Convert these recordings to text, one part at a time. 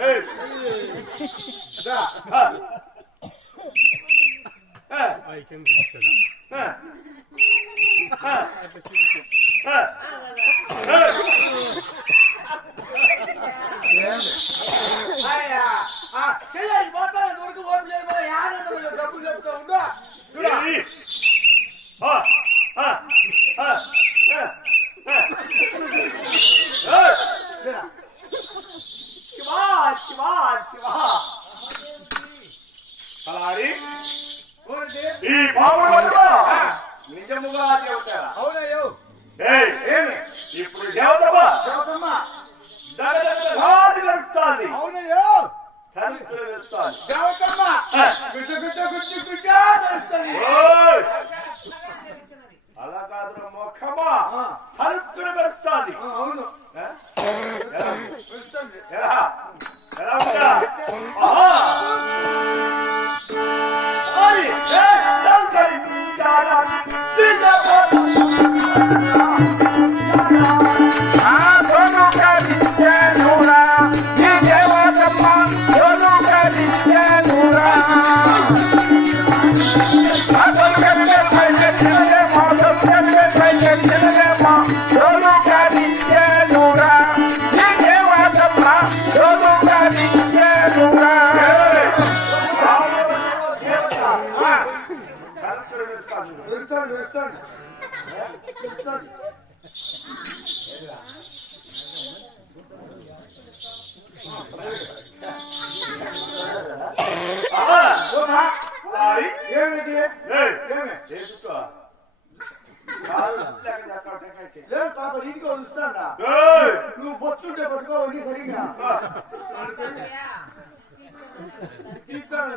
ఏయ్, దా. ఆ. ఆ, ఆ. ఆ. ఆ. ఏయ్, అయ్యా, ఆ, చెల్లెలు పోతాను, దొరికి ఓపిక లేదు, మరి యాదన్న వీళ్ళు డబ్బులు చెప్తా ఉండు. చూడు. ఏయ్. ఆ, ఆ, ఆ, ఆ, ఆ. ఏయ్, చూడు. శివా, శివా, శివా. అలారి ఊరండి. ఈ పావులు నిజముగా దేవతారా అవునయ్యో ఇప్పుడు దేవతమా దేవతమ్మ దగదగదాది వెళ్తాంది అవునయ్యో తలుపులు వెళ్తాంది దేవతమ్మ. గుడ్డ గుడ్డ గుడ్డ గుడ్డ నడుస్తుంది! అలా కాదురా మొఖమా. తలుపులు వెళ్తాంది అవును? ఎలా? ఎలా? ఉందా? ఆహా! లేదు పాప ఇంటికి వస్తాడా ఏయ్! నువ్వు బొచ్చుంటే పట్టుకోవాలి సరిగ్గా తీస్తాను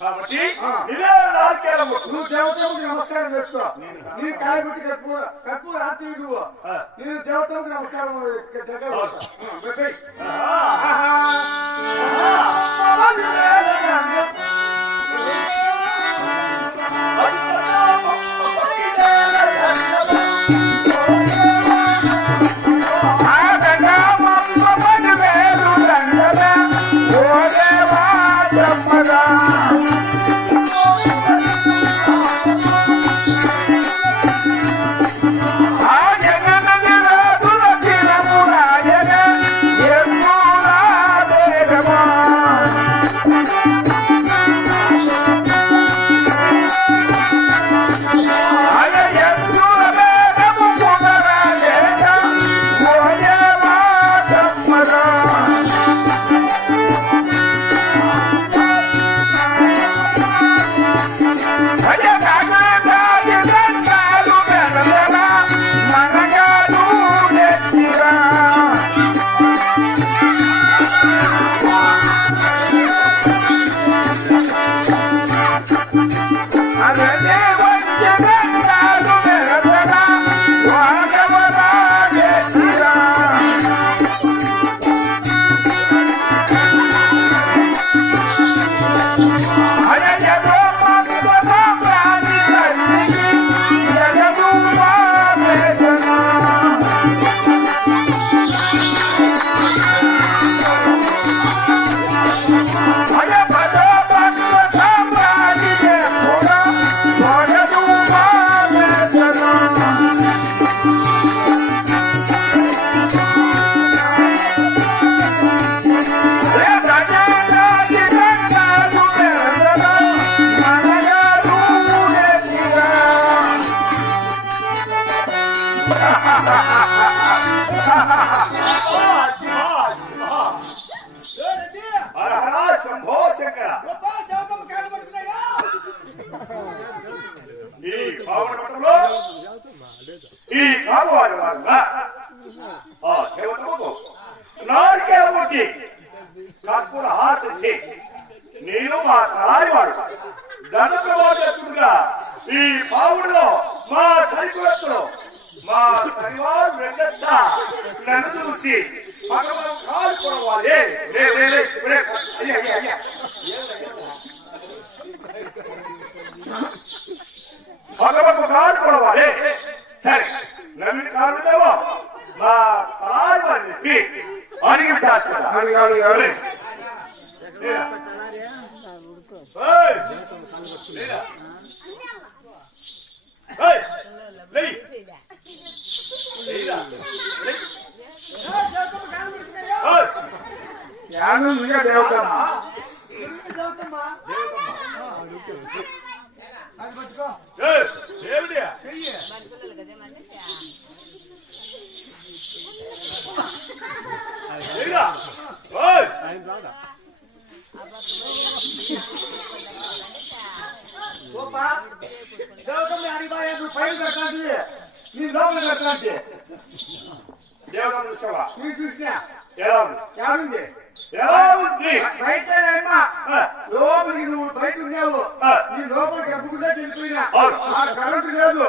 కాబట్టి. ఇదే నాలుకేళ్ళ ముట్టు. నువ్వు దేవతలకు నమస్కారం చేసుకో నీ కాయబుట్టి కర్పూర కర్పూర ఆర్తి నువ్వు. నేను దేవతలకు నమస్కారం పెట్టేయ్. శంభో శంకర ఈ పావన ఈ కామవారి వారుగా ఆ దేవతలకు నారికేలమూర్తి కర్పూర హారతిచ్చి నేను మా తలారి వాడు ఈ మా మా సరివారు వెంకట నన్ను చూసి పగవం కాలు కొడవాలి ఏ, లే, లే, లే, లే. అయ్యా, అయ్యా, అయ్యా. పగవకు కాలు కొడవాలి సరే నన్ను కాలు లేవో మా తలారి వారిని చెప్పి అడిగి చేస్తా అడిగి అడిగి అడిగి ఏయ్! లేరా? ఏయ్! లేయ్! లేరా? లేయ్! ఏయ్! యానుందిగా దేవతమ్మా. చదువుతామా అది పట్టుకో ఏయ్! దేవుడియా? చెయ్యి లేరా? ఏయ్! ఓపా చదువుతాం అడిగిపోయా నువ్వు పైన కట్టాలి నీ లోపల కట్టాలి దేవతమ్మ చూసావా? నువ్వు చూసినా ఎలా ఉంది? ఎలా ఉంది? బయట ఏమ్మా ఆ, లోపలికి నువ్వు బయట ఉన్నావు. నీ లోపలికి ఎప్పుడుగా వెళ్ళిపోయినా అవును. ఆ కరెంటు లేదు.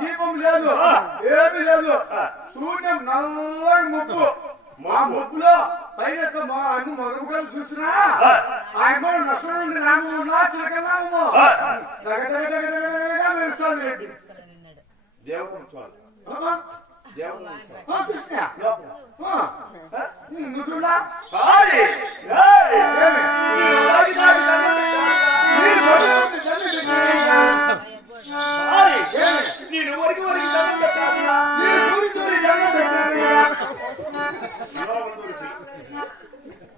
దీపం లేదు. ఏమీ లేదు. శూన్యం నల్లని ముప్పు ఆ ముప్పులో పైన మా అమ్మ మగముఖాలు చూస్తున్నా ఆ. ఆ అమ్మ నష్టం నామము ఉన్నా చిలకన్నాము ఆ. తగ తగ తగ తగగా మెరుస్తాను ఏంటి దేవతమ్మ చూడాలి. అమ్మా, దేవతమ్మ చూడాలి. ఆ, చూసినా లోపల. ఆ. ఆ? నువ్వు చూడా సారీ. ఏయ్! ఏమి? మీరు వాడి దాడి దండం పెట్టారా? మీరు చదువుకుంటే దండం పెట్టారా? సారీ. ఏమి? నేను వరికి వరికి దండం పెట్టాలా? మీరు చూడి చూడి దండం దొరికి.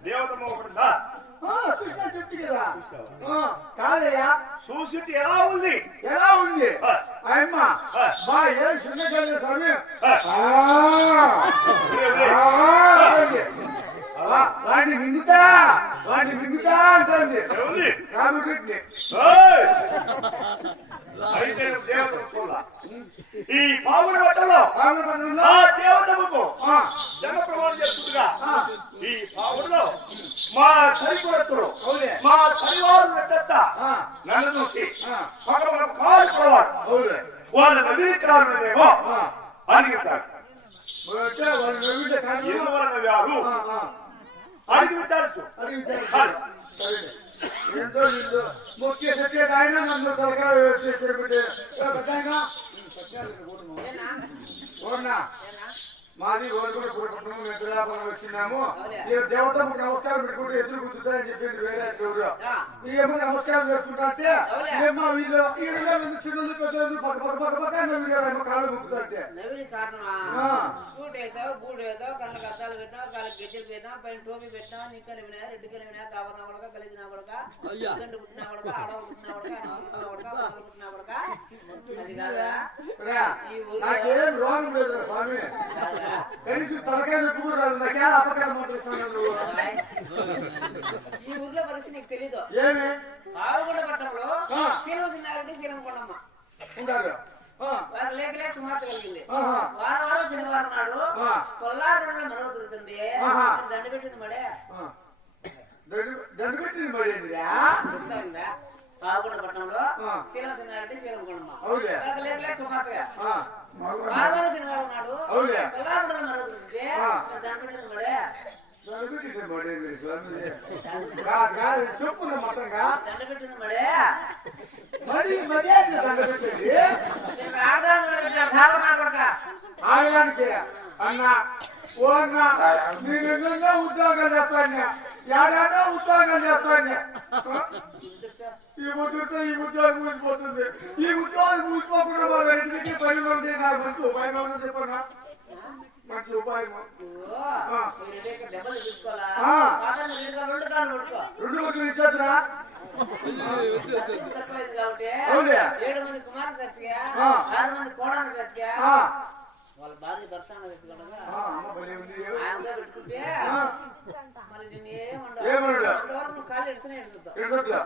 దేవతమ్మ ఒకటిదా? చూసినా చెప్తి కదా కాదయ్యా చూసింటి ఎలా ఉంది ఎలా ఉంది ఆ. అమ్మ ఆ. మా ఏం చిన్నకెళ్ళి స్వామి వాడిని మింగుతా వాడిని మింగుతా అంటుంది? రామకృష్ణి? ఈ పావుల బట్టలో రామకృష్ణంలో ఆ దేవతమ్మకు ఆ, జన ప్రమాణం చేస్తుందిగా ఈ పావుల్లో మా అవునే. మా పెట్టద్ద ఆ, నన్ను చూసి ఆ. పగల కాలు కొడవాడు అవునే. వాళ్ళ నవీకరణమేమో. అడిగితాడు వచ్చే వాళ్ళు నవ్వితే కాదు. ఎందువలన వ్యాడు ఆ, ఆ. అడిగి విచారించు అడిగితే సరే. ఎంతో నిండు ముఖ్య సత్య ఆయన నన్ను తలకాయ తిరుపతి ఓర్నా మాది ఓడిపోయి కుటుంబం ఎదురాపన వచ్చినాము. ఈ దేవతకు నమస్కారం పెట్టుకుంటూ ఎదురు గుర్తుంటారని చెప్పింది వేరే ఏమో నమస్కారం చేసుకుంటా అంటే ఏమో వీళ్ళు ఈడలో చిన్నలు పెద్దలు పక్క పక్క పక్క పక్క ఏమో కాళ్ళు ముక్కుతా అంటే. నవ్విన కారణమా? ఆ. స్కూట్ వేసావు బూట్ వేసావు కళ్ళకి అద్దాలు పెట్టినావు కాళ్ళకి గజ్జలు పెట్టినావు పైన టోపీ పెట్టినావు నిక్కలు వినా రెడ్డి కలు వినా కావన్నా కొడక కలిసిన కొడక గండు పుట్టినా కొడక ఆడవ పుట్టినా కొడక పుట్టినా కొడక పొదలు పుట్టినా కొడక. అది కాదా? రా, నాకేం రోగం లేదు స్వామి. కనీసం తలకాయ నొప్పి కూడా రాదు నాకేం అపకారం మాట్లాడుతున్నావు నువ్వు బాయ్. ఈ ఊర్లో పరిస్థితి నీకు తెలీదు ఏమి పావుగొండ పట్టణంలో ఆ. శీలం సిన్నారెడ్డి శీలం కొండమ్మ ఉండారు వారు లేక లేక సుమార్త కలిగింది ఆహా. వారం వారం శనివారం నాడు. కొల్లారు తిరుగుతుంది ఆహా. దండ పెట్టింది మడే. దండు- పెట్టింది? తెలుసా పావుగొండ పట్టణంలో ఆ. శీలం సిన్నారెడ్డి శీలం కొండమ్మ అవులే. లేక లేక లేక సుమార్తగా ఆ, మగ- వారం శనివారం నాడు అవులే. కొల్లారు మనవ తిరుగుతుంది ఆ. దండ పెట్టింది మడే దండు పెట్టింది మరి ఏంది స్వామి? కా- కాదు, చెప్పు నా మతంగా దండ పెట్టింది మడే మరి మరి ఏంది నేను ఆడదాను ధార మాట్లాడక ఆగడానికి అన్న ఓ అన్న నేను ఎన్నెన్నో ఉద్యోగాలు చేస్తాను ఏడాడో ఉద్యోగాలు చేస్తాను ఈ ముద్దుతో ఈ ఉద్యోగం మూసిపోతుంది ఈ ఉద్యోగం మూసిపోకుండా వాళ్ళ ఇంటికి పని ఉంటే నాకు మంచి ఉపాయం ఏమన్నా చెప్పన్నా మంచి ఉపాయం. రెండు రోజులు ఇచ్చేద్దరా. ఏడు మంది కుమారులు చచ్చిగా. ఆరు మంది కోడలు చచ్చిగా. వాళ్ళ భార్య దర్శనం పెట్టుకుంటే మరి నేను ఏమండవు? అంతవరకు నువ్వు కాళ్ళు ఎడతొద్దు.